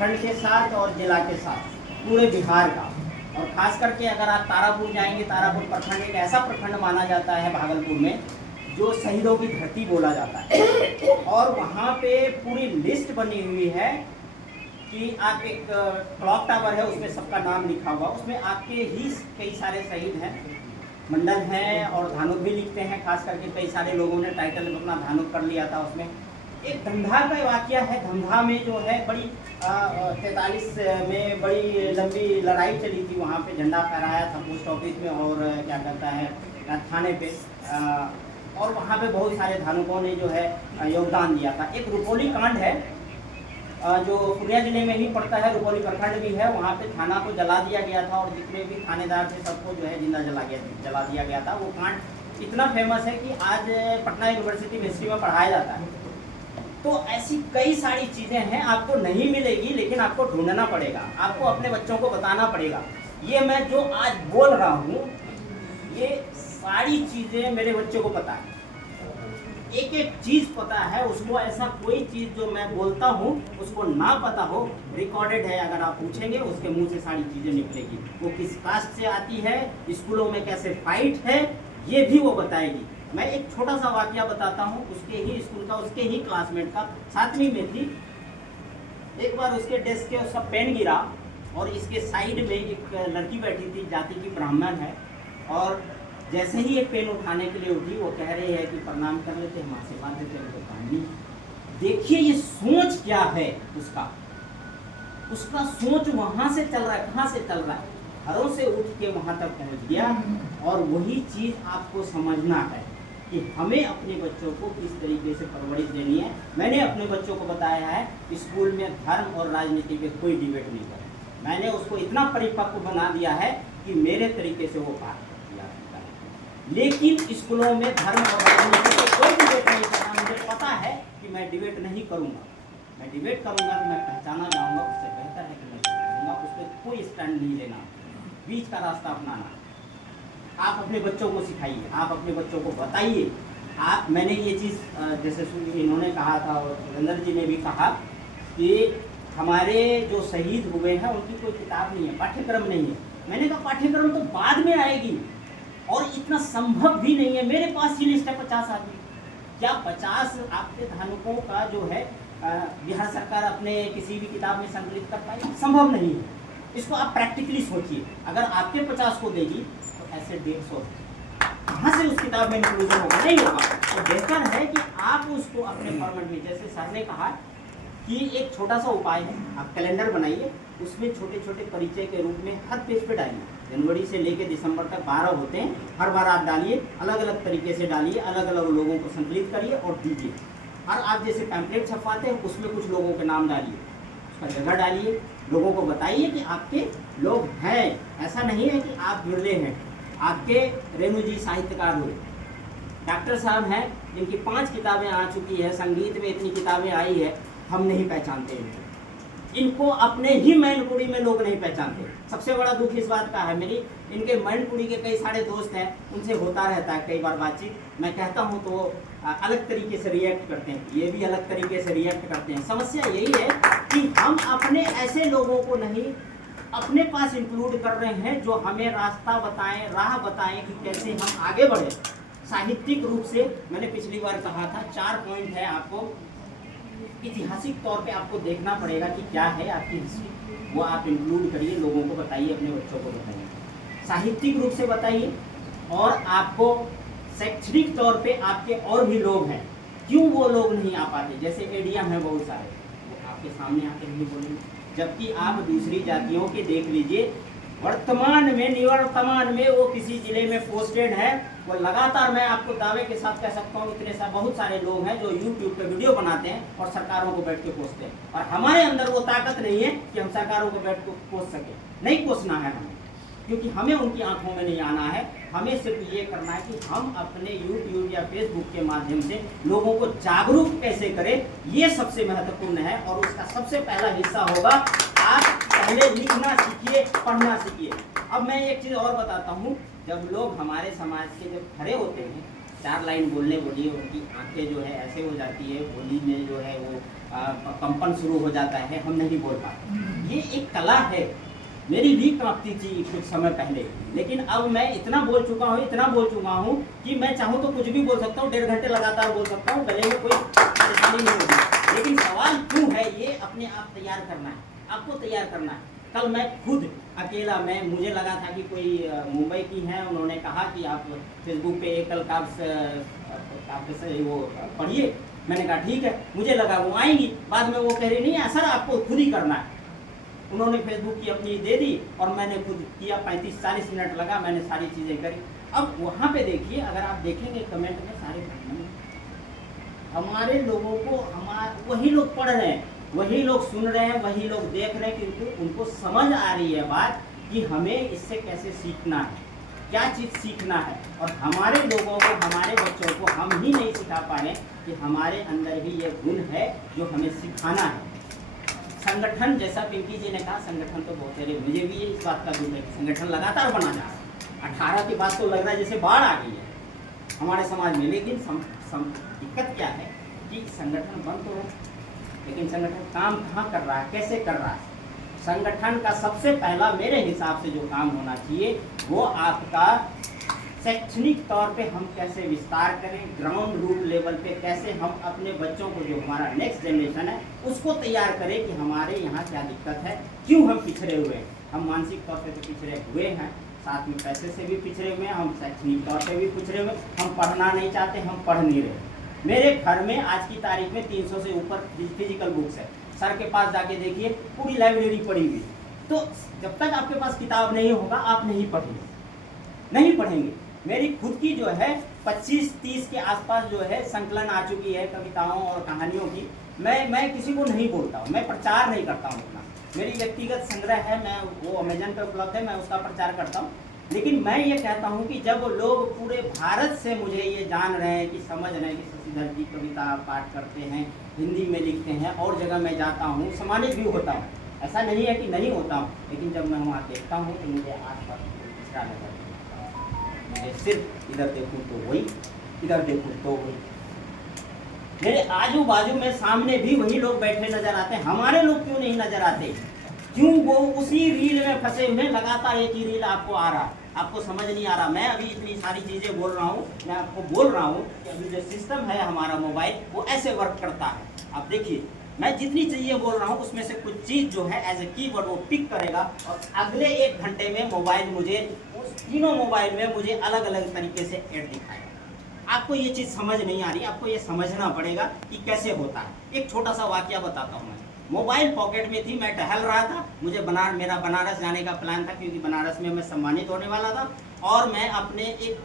प्रखंड के साथ और जिला के साथ पूरे बिहार का। और ख़ास करके अगर आप तारापुर जाएंगे, तारापुर प्रखंड एक ऐसा प्रखंड माना जाता है भागलपुर में जो शहीदों की धरती बोला जाता है। और वहाँ पे पूरी लिस्ट बनी हुई है कि आप एक क्लॉक टावर है, उसमें सबका नाम लिखा हुआ, उसमें आपके ही कई सारे शहीद हैं, मंडल हैं और धानुक भी लिखते हैं। खास करके कई सारे लोगों ने टाइटल अपना धानुक कर लिया था। उसमें एक धंधा का वाकया है। धंधा में जो है बड़ी 43 में बड़ी लंबी लड़ाई चली थी। वहाँ पे झंडा फहराया था पोस्ट ऑफिस में और क्या कहता है थाने पे, और वहाँ पे बहुत सारे धानुकों ने जो है योगदान दिया था। एक रुपौली कांड है जो पूर्णिया जिले में ही पड़ता है, रुपौली प्रखंड भी है। वहाँ पे थाना को जला दिया गया था और जितने भी थानेदार थे सबको जो है जिंदा जला दिया गया था। वो कांड इतना फेमस है कि आज पटना यूनिवर्सिटी में हिस्ट्री में पढ़ाया जाता है। तो ऐसी कई सारी चीज़ें हैं, आपको नहीं मिलेगी लेकिन आपको ढूंढना पड़ेगा, आपको अपने बच्चों को बताना पड़ेगा। ये मैं जो आज बोल रहा हूँ ये सारी चीज़ें मेरे बच्चों को पता है, एक एक चीज़ पता है उसको। ऐसा कोई चीज़ जो मैं बोलता हूँ उसको ना पता हो, रिकॉर्डेड है। अगर आप पूछेंगे उसके मुंह से सारी चीज़ें निकलेगी। वो किस कास्ट से आती है, स्कूलों में कैसे फाइट है, ये भी वो बताएगी। मैं एक छोटा सा वाकया बताता हूँ उसके ही स्कूल का, उसके ही क्लासमेट का। 7वीं में थी, एक बार उसके डेस्क के उसका पेन गिरा और इसके साइड में एक लड़की बैठी थी, जाति की ब्राह्मण है, और जैसे ही एक पेन उठाने के लिए उठी वो कह रही है कि प्रणाम कर लेते, हम आशीर्वाद देते हैं, तो कहानी देखिए ये सोच क्या है उसका सोच वहाँ से चल रहा है। कहाँ से चल रहा है? घरों से उठ के वहाँ तक पहुँच गया। और वही चीज़ आपको समझना है कि हमें अपने बच्चों को किस तरीके से परवरिश देनी है। मैंने अपने बच्चों को बताया है स्कूल में धर्म और राजनीति पे कोई डिबेट नहीं करें। मैंने उसको इतना परिपक्व बना दिया है कि मेरे तरीके से वो बात किया जाता है, लेकिन स्कूलों में धर्म और राजनीति पे कोई डिबेट नहीं करना। मुझे पता है कि मैं डिबेट नहीं करूँगा। मैं डिबेट करूँगा तो मैं पहचाना जाऊँगा, उससे बेहतर है कि मैं करूँगा। उस पर कोई स्टैंड नहीं लेना, बीच का रास्ता अपनाना। आप अपने बच्चों को सिखाइए, आप अपने बच्चों को बताइए। मैंने ये चीज़ जैसे इन्होंने कहा था और सुरेंद्र जी ने भी कहा कि हमारे जो शहीद हुए हैं उनकी कोई किताब नहीं है, पाठ्यक्रम नहीं है। मैंने कहा पाठ्यक्रम तो बाद में आएगी और इतना संभव भी नहीं है। मेरे पास ही लिस्ट है 50 आदमी। क्या 50 आपके धानुकों का जो है बिहार सरकार अपने किसी भी किताब में संकलित कर पाएगी? संभव नहीं है। इसको आप प्रैक्टिकली सोचिए। अगर आपके 50 को देगी तो ऐसे 150 कहाँ से उस किताब में इंक्लूजन होगा? नहीं होगा। तो बेहतर है कि आप उसको अपने फॉर्मेट में, जैसे सर ने कहा कि एक छोटा सा उपाय है, आप कैलेंडर बनाइए, उसमें छोटे छोटे परिचय के रूप में हर पेज पे डालिए। जनवरी से लेकर दिसंबर तक 12 होते हैं, हर बार आप डालिए, अलग अलग तरीके से डालिए, अलग अलग लोगों को संकलित करिए और दीजिए। और आप जैसे पैम्पलेट छपवाते हैं उसमें कुछ लोगों के नाम डालिए, उसका जगह डालिए, लोगों को बताइए कि आपके लोग हैं। ऐसा नहीं है कि आप बिरले हैं। आपके रेणु जी साहित्यकार हुए, डॉक्टर साहब हैं जिनकी 5 किताबें आ चुकी है, संगीत में इतनी किताबें आई है, हम नहीं पहचानते इनको। इनको अपने ही मैनपुरी में लोग नहीं पहचानते। सबसे बड़ा दुख इस बात का है, मेरी इनके मैनपुरी के कई सारे दोस्त हैं, उनसे होता रहता है कई बार बातचीत। मैं कहता हूँ तो अलग तरीके से रिएक्ट करते हैं, ये भी अलग तरीके से रिएक्ट करते हैं। समस्या यही है कि हम अपने ऐसे लोगों को नहीं अपने पास इंक्लूड कर रहे हैं जो हमें रास्ता बताएं, राह बताएं कि कैसे हम आगे बढ़ें साहित्यिक रूप से। मैंने पिछली बार कहा था 4 पॉइंट है, आपको ऐतिहासिक तौर पे आपको देखना पड़ेगा कि क्या है आपकी हिस्ट्री, वो आप इंक्लूड करिए, लोगों को बताइए, अपने बच्चों को बताइए, साहित्यिक रूप से बताइए। और आपको शैक्षणिक तौर पे आपके और भी लोग हैं, क्यों वो लोग नहीं आ पाते? जैसे एडीएम हैं बहुत सारे, वो आपके सामने आके नहीं बोलेंगे। जबकि आप दूसरी जातियों के देख लीजिए, वर्तमान में निवर्तमान में वो किसी जिले में पोस्टेड है, वो लगातार, मैं आपको दावे के साथ कह सकता हूँ, इतने बहुत सारे लोग हैं जो यूट्यूब पे वीडियो बनाते हैं और सरकारों को बैठ के कोसते हैं। और हमारे अंदर वो ताकत नहीं है कि हम सरकारों को बैठ के कोस सके। नहीं कोसना है हमें, क्योंकि हमें उनकी आंखों में नहीं आना है। हमें सिर्फ ये करना है कि हम अपने यूट्यूब या फेसबुक के माध्यम से लोगों को जागरूक कैसे करें, ये सबसे महत्वपूर्ण है। और उसका सबसे पहला हिस्सा होगा, आप पहले लिखना सीखिए, पढ़ना सीखिए। अब मैं एक चीज़ और बताता हूँ, जब लोग हमारे समाज के जब खड़े होते हैं 4 लाइन बोलने बोलिए, उनकी आंखें जो है ऐसे हो जाती है, बोली में जो है वो कंपन शुरू हो जाता है, हम नहीं बोल पाते। ये एक कला है, मेरी भी प्राप्ति थी कुछ समय पहले, लेकिन अब मैं इतना बोल चुका हूँ कि मैं चाहूँ तो कुछ भी बोल सकता हूँ, 1.5 घंटे लगातार बोल सकता हूँ, गले में कोई परेशानी नहीं होगी। लेकिन सवाल क्यों है, ये अपने आप तैयार करना है, आपको तैयार करना है। कल मैं खुद अकेला, मुझे लगा था कि कोई मुंबई की है, उन्होंने कहा कि आप फेसबुक पे एकल काव्य से वो पढ़िए। मैंने कहा ठीक है, मुझे लगा वो आएंगी, बाद में वो कह रही नहीं सर आपको खुद ही करना है। उन्होंने फेसबुक की अपनी दे दी और मैंने खुद किया, 35-40 मिनट लगा, मैंने सारी चीज़ें करी। अब वहाँ पे देखिए, अगर आप देखेंगे कमेंट में सारे हमारे लोगों को, वही लोग पढ़ रहे हैं, वही लोग सुन रहे हैं, वही लोग देख रहे हैं, क्योंकि उनको समझ आ रही है बात कि हमें इससे कैसे सीखना है, क्या चीज़ सीखना है। और हमारे लोगों को, हमारे बच्चों को हम ही नहीं सिखा पा रहे कि हमारे अंदर भी ये गुण है जो हमें सिखाना है। संगठन, जैसा पिंकी जी ने कहा, संगठन तो बहुत सारे, मुझे भी इस बात का दुख है कि संगठन लगातार बना जा रहा है। 18 के बाद तो लग रहा है जैसे बाढ़ आ गई है हमारे समाज में। लेकिन दिक्कत क्या है कि संगठन बन तो, लेकिन संगठन काम कहाँ कर रहा है, कैसे कर रहा है। संगठन का सबसे पहला मेरे हिसाब से जो काम होना चाहिए वो आपका शैक्षणिक तौर पे हम कैसे विस्तार करें, ग्राउंड रूट लेवल पे कैसे हम अपने बच्चों को, जो हमारा नेक्स्ट जनरेशन है, उसको तैयार करें कि हमारे यहाँ क्या दिक्कत है, क्यों हम पिछड़े हुए हैं। हम मानसिक तौर पे तो पिछड़े हुए हैं, साथ में पैसे से भी पिछड़े हुए हैं, हम शैक्षणिक तौर पे भी पिछड़े हुए, हम पढ़ना नहीं चाहते, हम पढ़ नहीं रहे। मेरे घर में आज की तारीख में 300 से ऊपर फिजिकल बुक्स है। सर के पास जाके देखिए, पूरी लाइब्रेरी पड़ी हुई। तो जब तक आपके पास किताब नहीं होगा आप नहीं पढ़ेंगे। मेरी खुद की जो है 25-30 के आसपास जो है संकलन आ चुकी है कविताओं और कहानियों की। मैं किसी को नहीं बोलता हूँ, मैं प्रचार नहीं करता हूँ अपना। मेरी व्यक्तिगत संग्रह है, मैं वो अमेजन पे उपलब्ध है, मैं उसका प्रचार करता हूँ। लेकिन मैं ये कहता हूँ कि जब लोग पूरे भारत से मुझे ये जान रहे हैं, कि समझ रहे हैं कि शशिधर जी कविता पाठ करते हैं, हिंदी में लिखते हैं, और जगह मैं जाता हूँ, सम्मानित भी होता हूँ, ऐसा नहीं है कि नहीं होता हूँ, लेकिन जब मैं वहाँ देखता हूँ तो मुझे आस-पास पिछड़ा नजर, मुझे सिर्फ इधर देखूँ तो वही, इधर देखूँ तो वही, मेरे आजू बाजू में सामने भी वही लोग बैठे नजर आते हैं। हमारे लोग क्यों नहीं नजर आते? क्यों वो उसी रील में फंसे हुए, लगातार एक ही रील आपको आ रहा, आपको समझ नहीं आ रहा। मैं अभी इतनी सारी चीज़ें बोल रहा हूँ, मैं आपको बोल रहा हूँ कि अभी जो सिस्टम है हमारा मोबाइल, वो ऐसे वर्क करता है। आप देखिए, मैं जितनी चीज़ें बोल रहा हूँ उसमें से कुछ चीज़ जो है एज ए कीवर्ड वो पिक करेगा, और अगले 1 घंटे में मोबाइल मुझे, उस तीनों मोबाइल में मुझे अलग अलग तरीके से ऐड दिखाएगा। आपको ये चीज़ समझ नहीं आ रही, आपको ये समझना पड़ेगा कि कैसे होता है। एक छोटा सा वाकया बताता हूँ। मैं मोबाइल पॉकेट में थी, मैं टहल रहा था, मुझे मेरा बनारस जाने का प्लान था, क्योंकि बनारस में मैं सम्मानित होने वाला था, और मैं अपने एक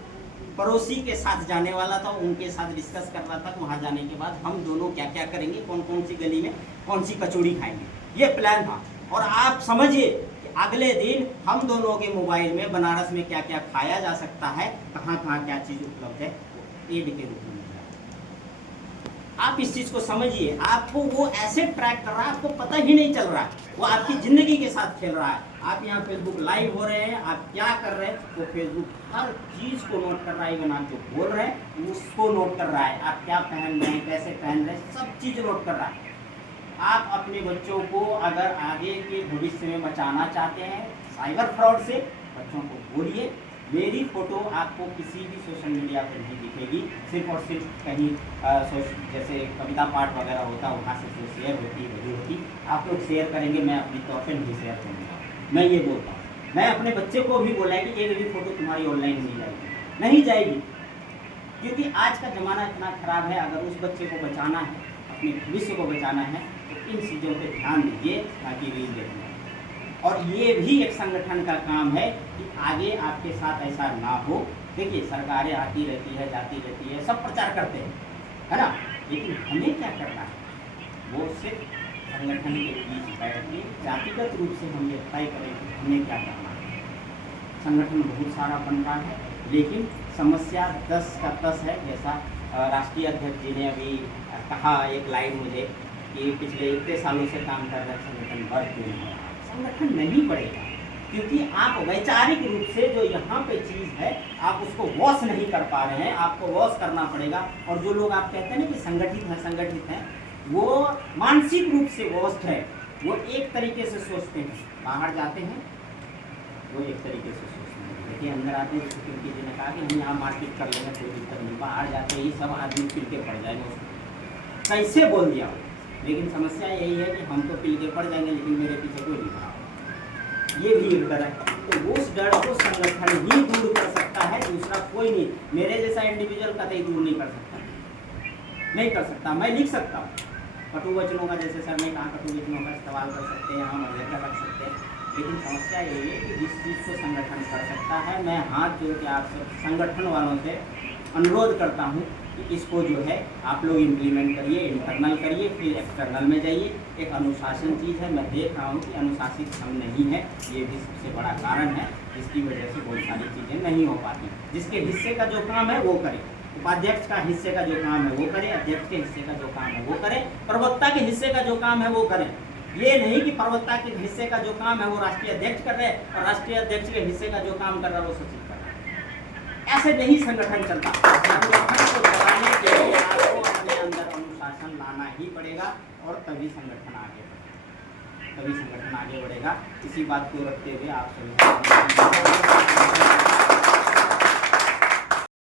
पड़ोसी के साथ जाने वाला था, उनके साथ डिस्कस कर रहा था कि वहाँ जाने के बाद हम दोनों क्या क्या करेंगे, कौन कौन सी गली में कौन सी कचौड़ी खाएंगे, ये प्लान था। और आप समझिए कि अगले दिन हम दोनों के मोबाइल में बनारस में क्या क्या खाया जा सकता है, कहाँ कहाँ क्या चीज़ उपलब्ध है, एड के रूप में। आप इस चीज़ को समझिए, आपको वो ऐसे ट्रैक कर रहा है, आपको पता ही नहीं चल रहा है, वो आपकी ज़िंदगी के साथ खेल रहा है। आप यहाँ फेसबुक लाइव हो रहे हैं, आप क्या कर रहे हैं, वो फेसबुक हर चीज़ को नोट कर रहा है। इवन आप जो बोल रहे हैं उसको नोट कर रहा है, आप क्या पहन रहे हैं, कैसे पहन रहे हैं, सब चीज़ नोट कर रहा है। आप अपने बच्चों को अगर आगे के भविष्य में बचाना चाहते हैं साइबर फ्रॉड से, बच्चों को बोलिए मेरी फ़ोटो आपको किसी भी सोशल मीडिया पर नहीं दिखेगी, सिर्फ और सिर्फ कहीं जैसे कविता पाठ वगैरह होता है वहाँ से जो शेयर होती है वही होती, आप लोग शेयर करेंगे, मैं अपनी तौर पर नहीं शेयर करूँगा। मैं ये बोलता हूँ, मैं अपने बच्चे को भी बोला है कि एक भी फ़ोटो तुम्हारी ऑनलाइन नहीं जाएगी, क्योंकि आज का ज़माना इतना ख़राब है। अगर उस बच्चे को बचाना है, अपने भविष्य को बचाना है, तो इन चीज़ों पर ध्यान दीजिए, ताकि रील देखना। और ये भी एक संगठन का काम है कि आगे आपके साथ ऐसा ना हो। देखिए, सरकारें आती रहती है, जाती रहती है, सब प्रचार करते हैं, है ना, लेकिन हमें क्या करना है, वो सिर्फ संगठन के बीच बैठ के जातिगत रूप से हम ये तय करें कि हमें क्या करना है। संगठन बहुत सारा बन रहा है, लेकिन समस्या 10 का 10 है। जैसा राष्ट्रीय अध्यक्ष जी ने अभी कहा एक लाइन मुझे, कि पिछले इतने सालों से काम कर रहे संगठन बढ़ क्यों नहीं, संगठन नहीं बढ़ेगा क्योंकि आप वैचारिक रूप से जो यहाँ पे चीज़ है आप उसको वॉश नहीं कर पा रहे हैं, आपको वॉश करना पड़ेगा। और जो लोग आप कहते हैं ना कि संगठित हैं, वो मानसिक रूप से वॉस्ट है, वो एक तरीके से सोचते हैं, बाहर जाते हैं वो एक तरीके से सोचते हैं। देखिए अंदर आते हैं, जैसे किसी ने कहा कि हम यहाँ मारपीट कर लेंगे कोई दिक्कत नहीं, बाहर जाते ही सब आदमी पिल के पड़ जाएंगे उसको। कैसे बोल दिया वो, लेकिन समस्या यही है कि हम तो पिल के पड़ जाएंगे लेकिन मेरे पीछे कोई नहीं खड़ा होगा। ये भी एक डर है। तो उस डर को संगठन ही दूर कर सकता है, दूसरा कोई नहीं। मेरे जैसा इंडिविजुअल कतई दूर नहीं कर सकता, नहीं कर सकता। मैं लिख सकता हूँ कटु वचनों का, जैसे सर ने कहा कटु वचनों का इस्तेमाल कर सकते हैं, हम अध्यक्ष रख सकते हैं, लेकिन समस्या यही है कि जिस चीज़ को संगठन कर सकता है, मैं हाथ जोड़ के आप सब संगठन वालों से अनुरोध करता हूँ कि इसको जो है आप लोग इम्प्लीमेंट करिए, इंटरनल करिए, फिर एक्सटर्नल में जाइए। एक अनुशासन चीज़ है, मैं देख रहा हूँ कि अनुशासित हम नहीं है, ये भी सबसे बड़ा कारण है जिसकी वजह से बहुत सारी चीज़ें नहीं हो पाती। जिसके हिस्से का जो काम है वो करे, उपाध्यक्ष का हिस्से का जो काम है वो करे, अध्यक्ष के हिस्से का जो काम है वो करे, प्रवक्ता के हिस्से का जो काम है वो करें। ये नहीं कि प्रवक्ता के हिस्से का जो काम है वो राष्ट्रीय अध्यक्ष कर रहे हैं और राष्ट्रीय अध्यक्ष के हिस्से का जो काम कर रहा है वो सचिव कर रहा है। ऐसे नहीं संगठन चलता। संगठन को चलाने के लिए आपको अपने अंदर अनुशासन लाना ही पड़ेगा और तभी संगठन आगे बढ़ेगा। इसी बात को रखते हुए आप सभी